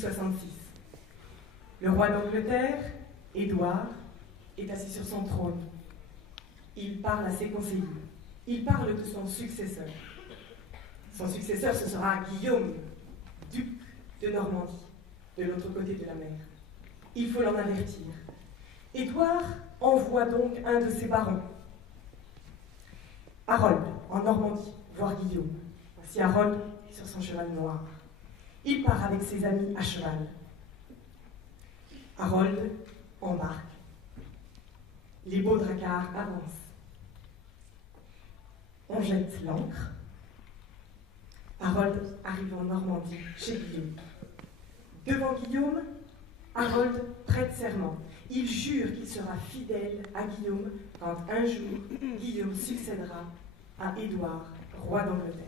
1066. Le roi d'Angleterre, Édouard, est assis sur son trône. Il parle à ses conseillers. Il parle de son successeur. Son successeur, ce sera Guillaume, duc de Normandie, de l'autre côté de la mer. Il faut l'en avertir. Édouard envoie donc un de ses barons, Harold, en Normandie, voir Guillaume. Voici Harold sur son cheval noir. Il part avec ses amis à cheval. Harold embarque. Les beaux dracars avancent. On jette l'ancre. Harold arrive en Normandie, chez Guillaume. Devant Guillaume, Harold prête serment. Il jure qu'il sera fidèle à Guillaume quand un jour, Guillaume succédera à Édouard, roi d'Angleterre.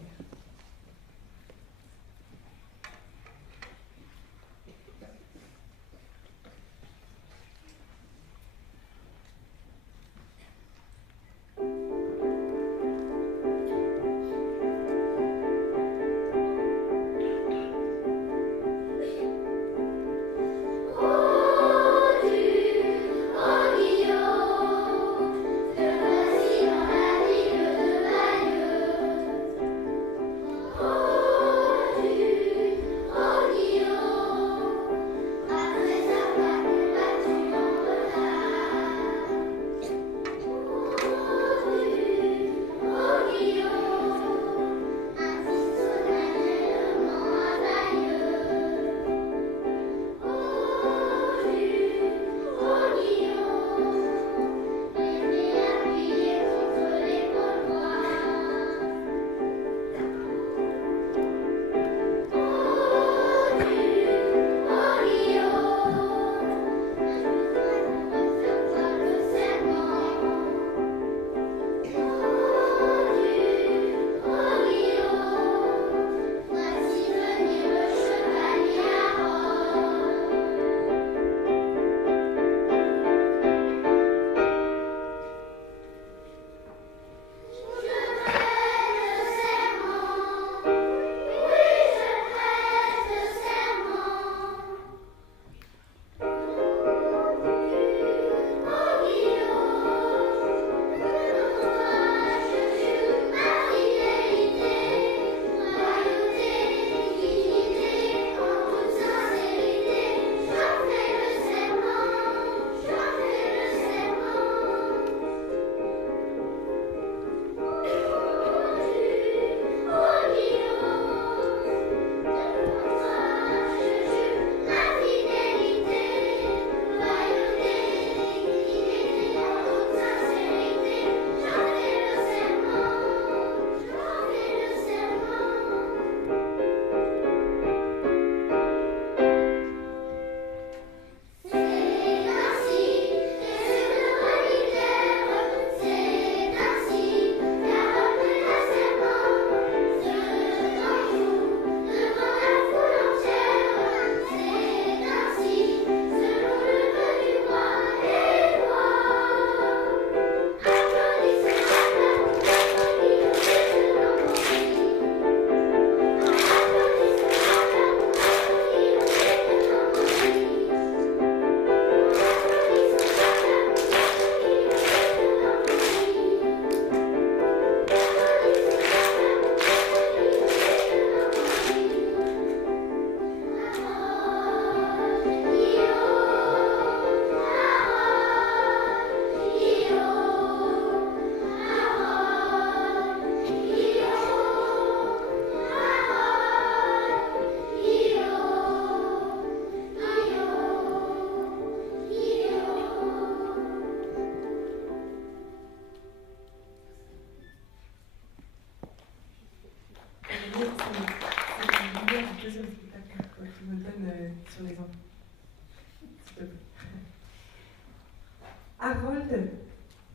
Harold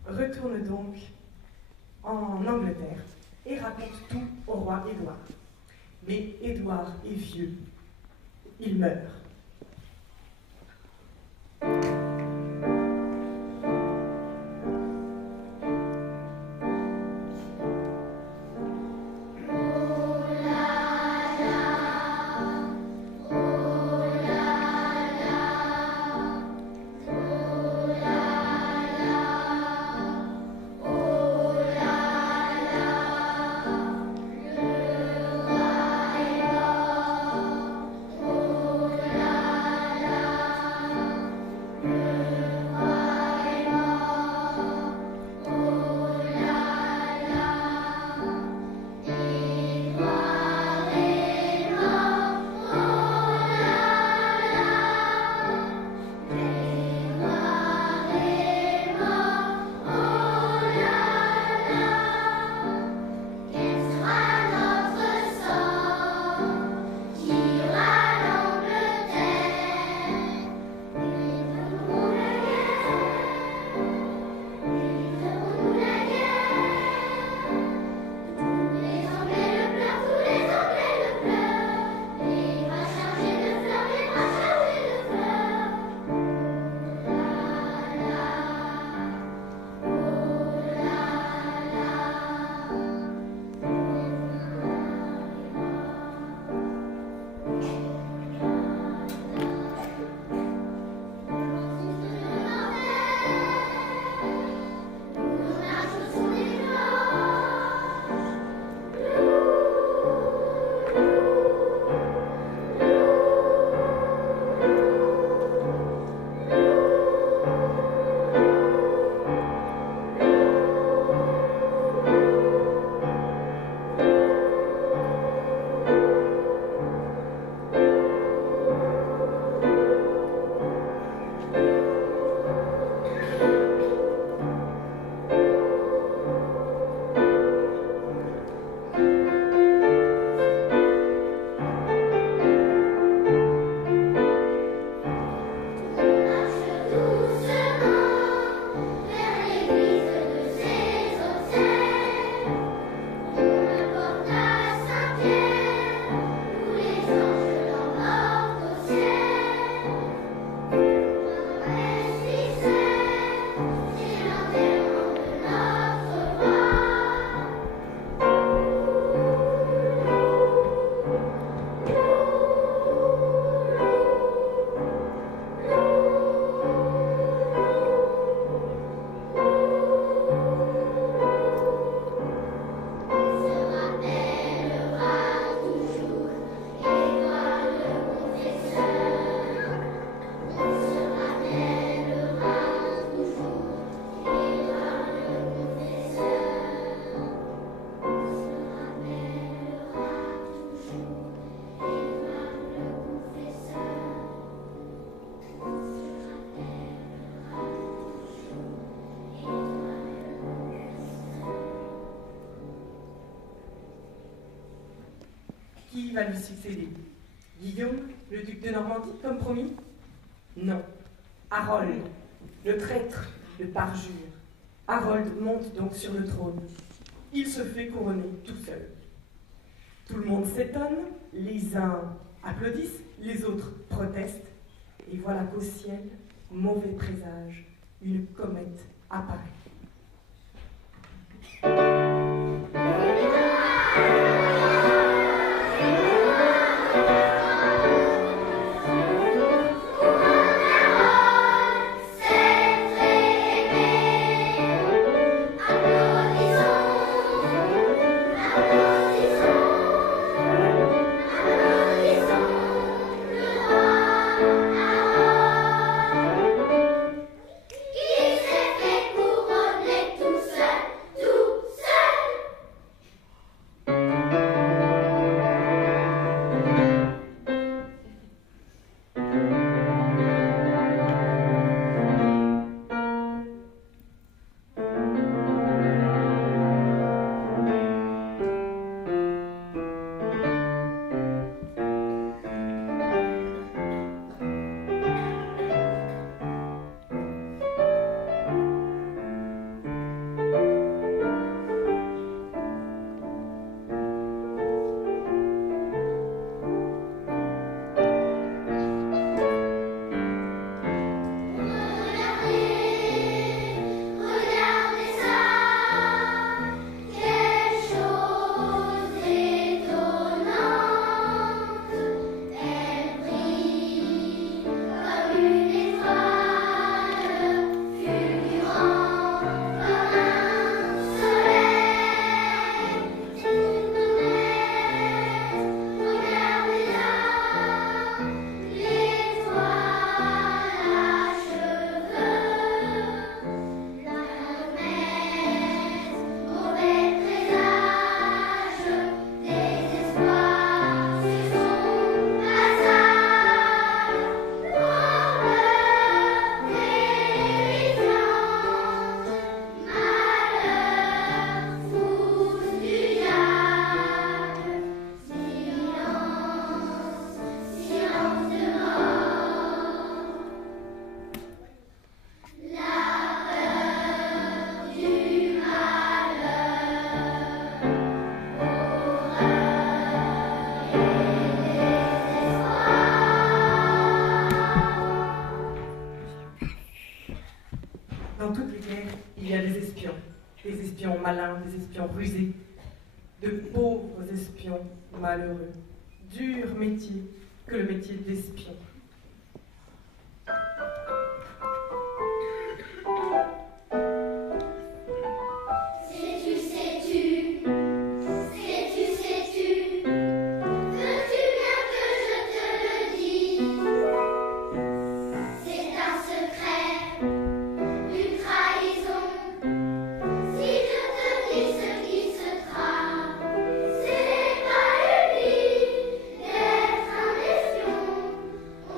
retourne donc en Angleterre et raconte tout au roi Édouard. Mais Édouard est vieux. Il meurt. Oh la va lui succéder? Guillaume, le duc de Normandie, comme promis? Non. Harold, le traître, le parjure. Harold monte donc sur le trône. Il se fait couronner tout seul. Tout le monde s'étonne, les uns applaudissent, les autres protestent, et voilà qu'au ciel, mauvais présage, une comète apparaît. Dans toutes les guerres, il y a des espions malins, des espions rusés, de pauvres espions malheureux. Dur métier que le métier d'espion. On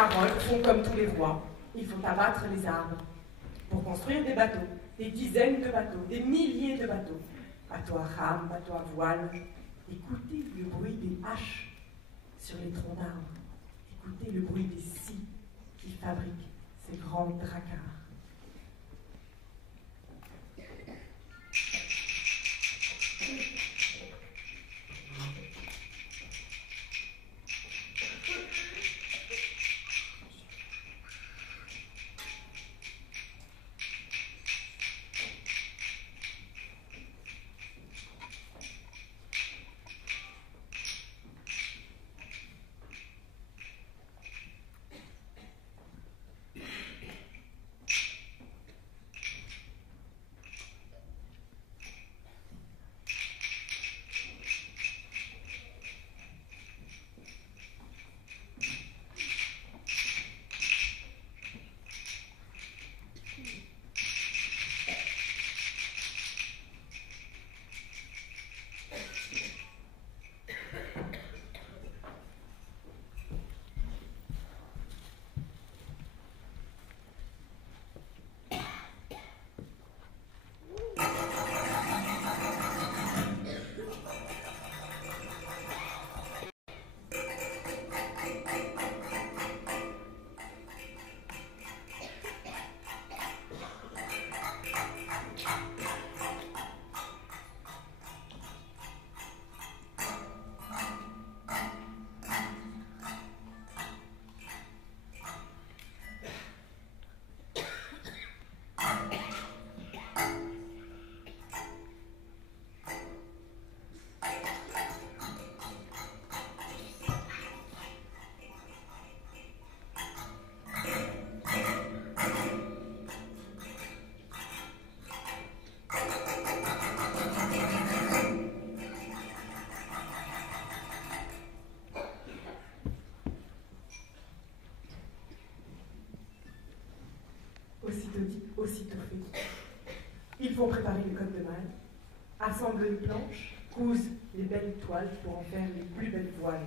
Harold font comme tous les rois. Il faut abattre les arbres pour construire des bateaux, des dizaines de bateaux, des milliers de bateaux. Bateaux à rames, bateaux à voile. Écoutez le bruit des haches sur les troncs d'arbres. Écoutez le bruit des scies qui fabriquent ces grands dracars. Aussitôt fait. Ils font préparer les coques de mailles, assemblent les planches, cousent les belles toiles pour en faire les plus belles voiles.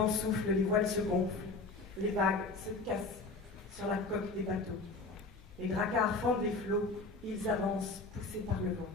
vent souffle, les voiles se gonflent, les vagues se cassent sur la coque des bateaux. Les dracars fendent les flots, ils avancent, poussés par le vent.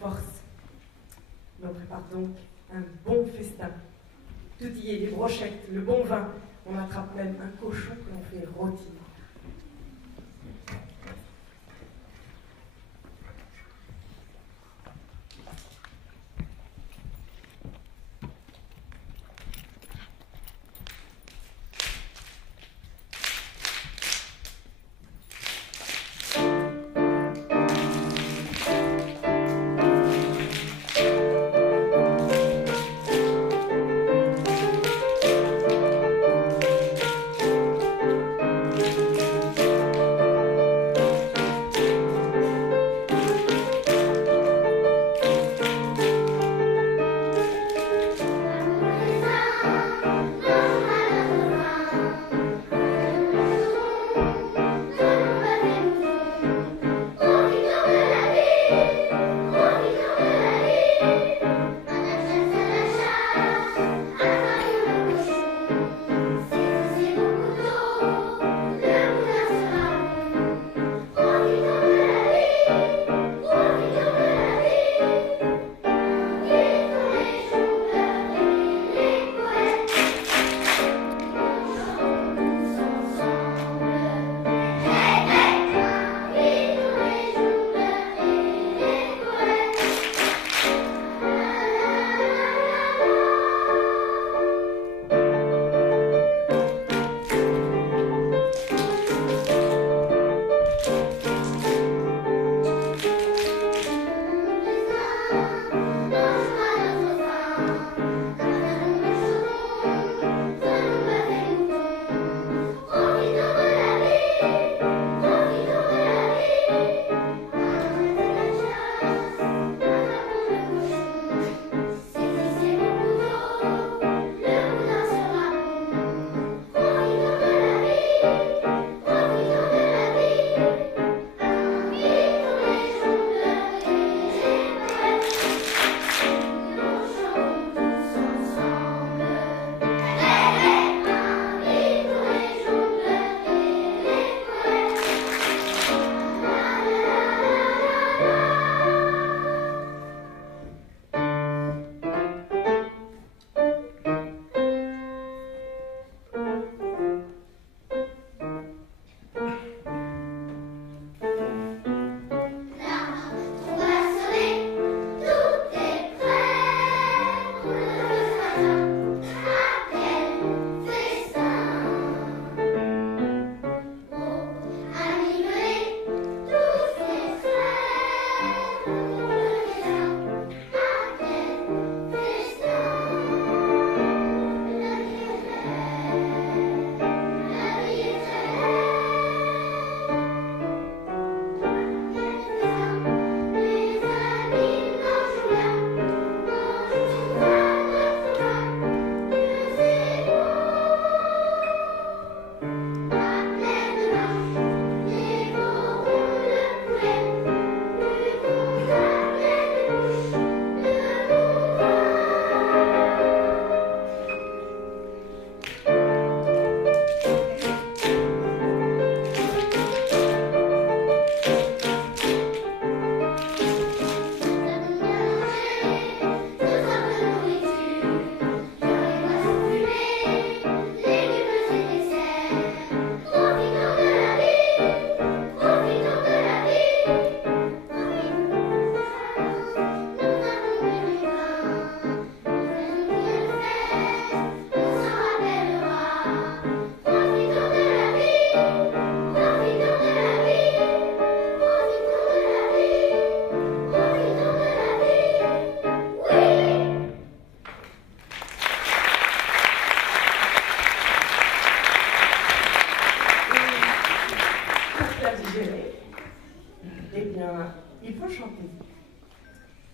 force. Mais on prépare donc un bon festin. Tout y est, les brochettes, le bon vin. On attrape même un cochon que l'on fait rôtir.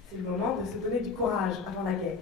C'est le moment de se donner du courage avant la guerre.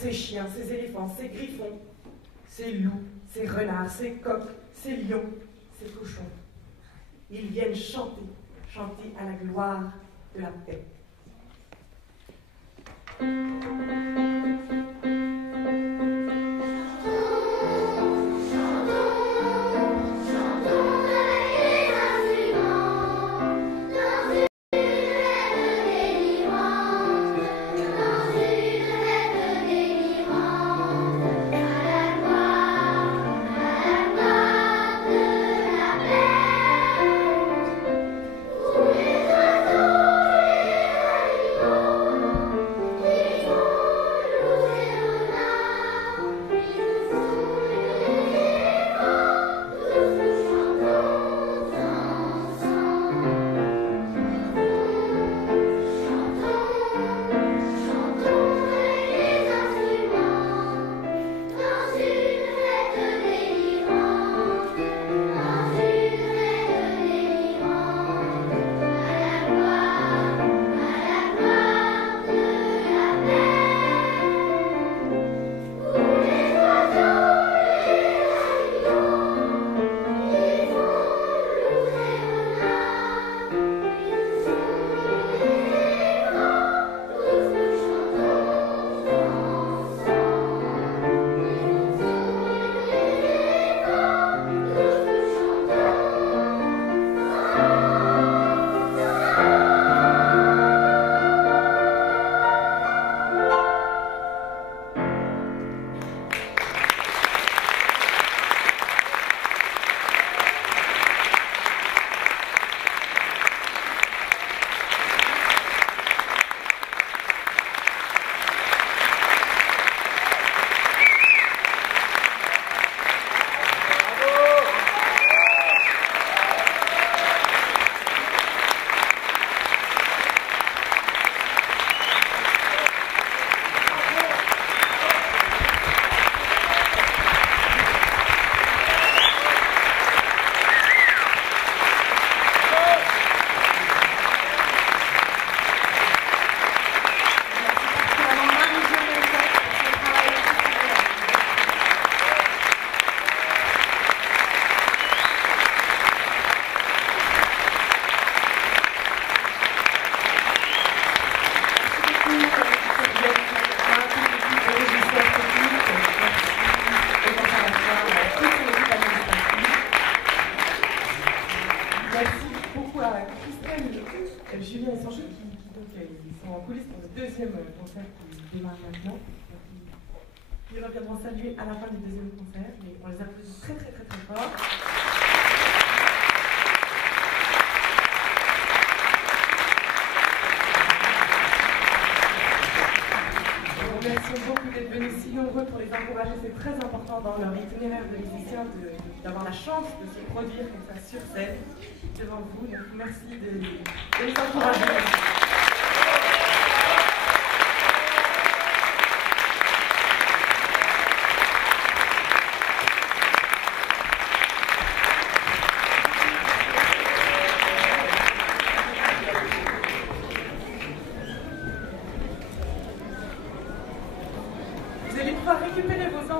Ces chiens, ces éléphants, ces griffons, ces loups, ces renards, ces coqs, ces lions, ces cochons. Ils viennent chanter, chanter à la gloire de la paix. Julien et Sancho qui sont en coulisses pour le deuxième concert qui démarre maintenant. Ils reviendront saluer à la fin du deuxième concert, mais on les applaudit très très très très fort. remercions beaucoup d'être venus si nombreux pour les encourager. C'est très important dans leur itinéraire de musicien d'avoir la chance de se produire comme ça sur scène devant vous. Donc merci de les encourager. Vous allez pouvoir récupérer vos